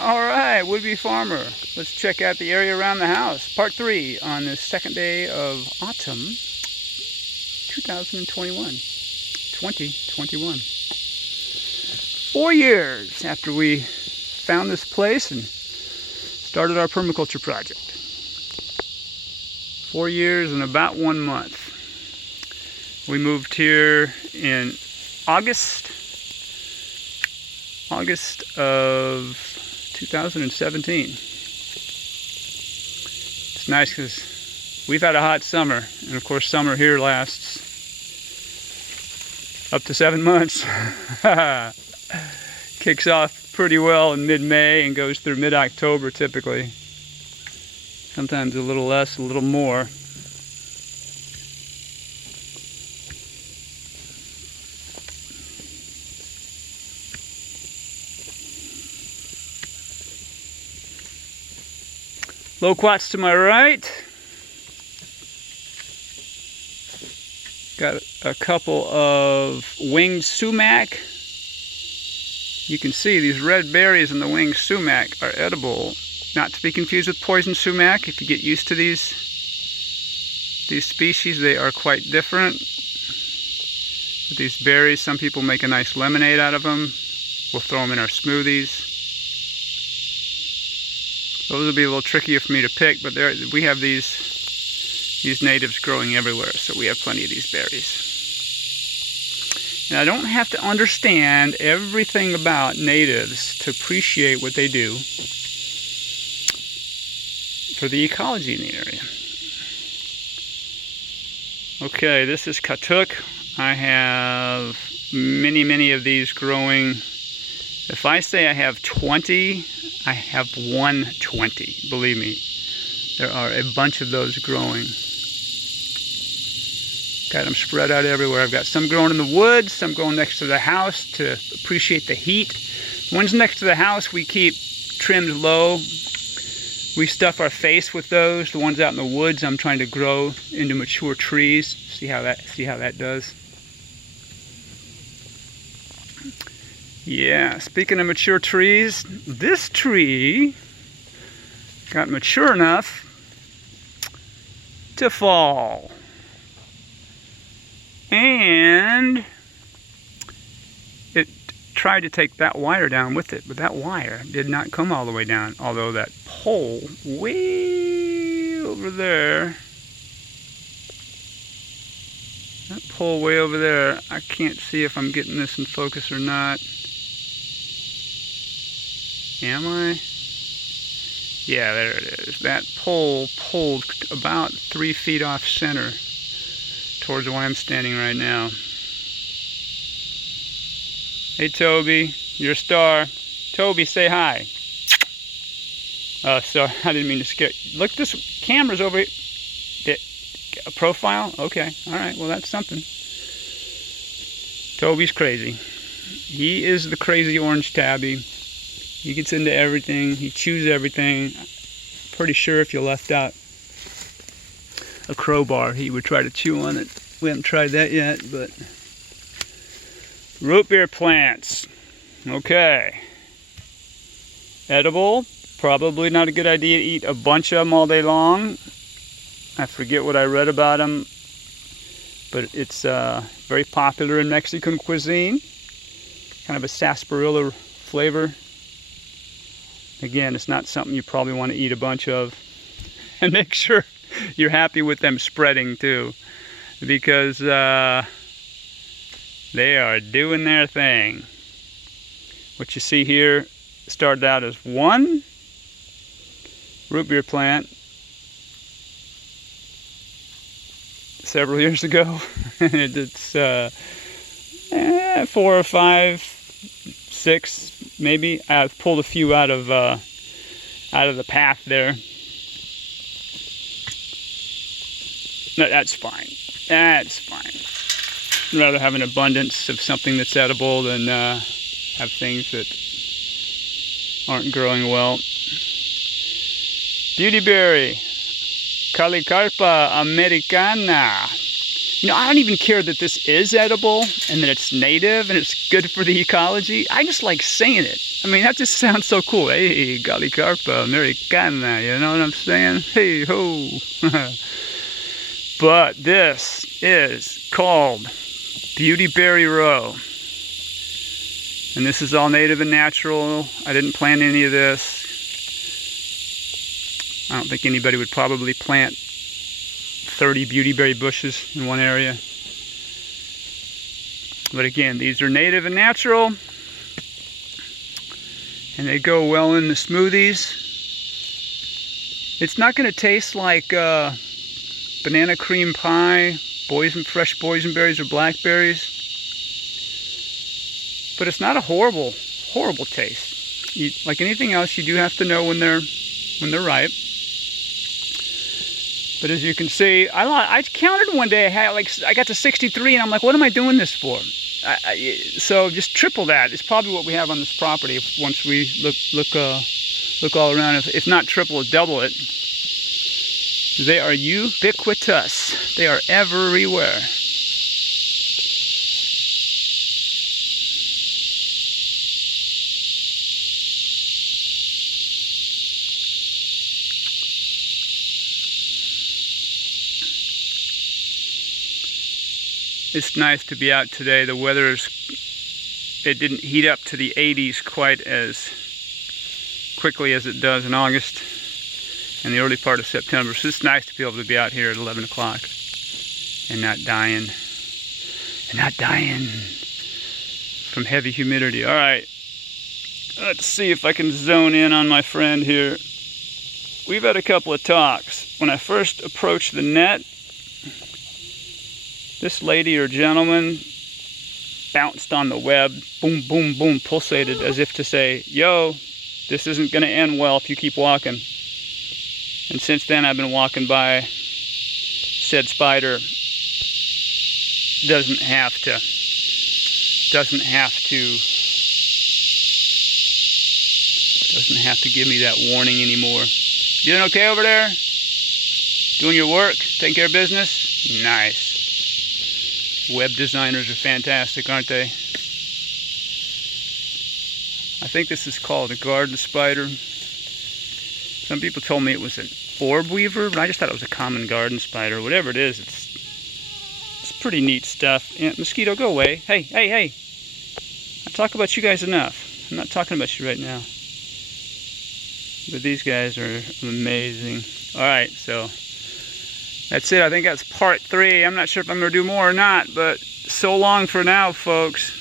All right, would-be farmer. Let's check out the area around the house. Part 3 on the second day of autumn 2021. 2021. 4 years after we found this place and started our permaculture project. 4 years and about 1 month. We moved here in August of 2017. It's nice because we've had a hot summer, and of course summer here lasts up to 7 months. Kicks off pretty well in mid-May and goes through mid-October typically. Sometimes a little less, a little more. Loquats to my right. Got a couple of winged sumac. You can see these red berries in the winged sumac are edible. Not to be confused with poison sumac. If you get used to these species, they are quite different. With these berries, some people make a nice lemonade out of them. We'll throw them in our smoothies. Those will be a little trickier for me to pick, but we have these natives growing everywhere, so we have plenty of these berries. And I don't have to understand everything about natives to appreciate what they do for the ecology in the area. Okay, this is katuk. I have many of these growing. If I say I have 20, I have 120, believe me. There are a bunch of those growing. Got them spread out everywhere. I've got some growing in the woods, some growing next to the house to appreciate the heat. The ones next to the house we keep trimmed low. We stuff our face with those. The ones out in the woods I'm trying to grow into mature trees. See how that does. Yeah, speaking of mature trees, this tree got mature enough to fall. And it tried to take that wire down with it, but that wire did not come all the way down, although that pole way over there, I can't see if I'm getting this in focus or not. Am I? Yeah, there it is. That pole pulled about 3 feet off center towards where I'm standing right now. Hey Toby, you're a star. Toby, say hi. Oh, sorry, I didn't mean to scare you. Look, this camera's over here. A profile? Okay, alright, well that's something. Toby's crazy. He is the crazy orange tabby. He gets into everything. He chews everything. Pretty sure if you left out a crowbar, he would try to chew on it. We haven't tried that yet, but root beer plants. Okay. Edible. Probably not a good idea to eat a bunch of them all day long. I forget what I read about them, but it's very popular in Mexican cuisine. Kind of a sarsaparilla flavor. Again, it's not something you probably want to eat a bunch of. And make sure you're happy with them spreading too, because they are doing their thing. What you see here started out as one root beer plant several years ago. It's 4 or 5, 6 maybe. I've pulled a few out of the path there. No, that's fine. That's fine. I'd rather have an abundance of something that's edible than have things that aren't growing well. Beautyberry, Calicarpa americana. You know, I don't even care that this is edible and that it's native and it's good for the ecology. I just like saying it. I mean, that just sounds so cool. Hey, Gallicarpa americana, you know what I'm saying? Hey ho. But this is called Beautyberry Row. And this is all native and natural. I didn't plant any of this. I don't think anybody would probably plant 30 beautyberry bushes in one area. But again, these are native and natural. And they go well in the smoothies. It's not going to taste like banana cream pie, fresh boysenberries or blackberries. But it's not a horrible taste. Like anything else, you do have to know when they're ripe. But as you can see, I counted one day. I got to 63, and I'm like, what am I doing this for? So just triple that. It's probably what we have on this property. Once we look all around, if not triple it, double it. They are ubiquitous. They are everywhere. It's nice to be out today. The weather it didn't heat up to the 80s quite as quickly as it does in August and the early part of September. So it's nice to be able to be out here at 11 o'clock and not dying from heavy humidity. All right, let's see if I can zone in on my friend here. We've had a couple of talks. When I first approached the net, this lady or gentleman bounced on the web, boom, boom, boom, pulsated as if to say, yo, this isn't going to end well if you keep walking. And since then I've been walking by. Said spider doesn't have to give me that warning anymore. You doing okay over there? Doing your work? Taking care of business? Nice. Web designers are fantastic, aren't they? I think this is called a garden spider. Some people told me it was an orb weaver, but I just thought it was a common garden spider. Whatever it is, it's pretty neat stuff. Yeah, mosquito, go away. Hey, hey, hey. I talk about you guys enough. I'm not talking about you right now. But these guys are amazing. All right, so that's it. I think that's part 3. I'm not sure if I'm going to do more or not, but so long for now, folks.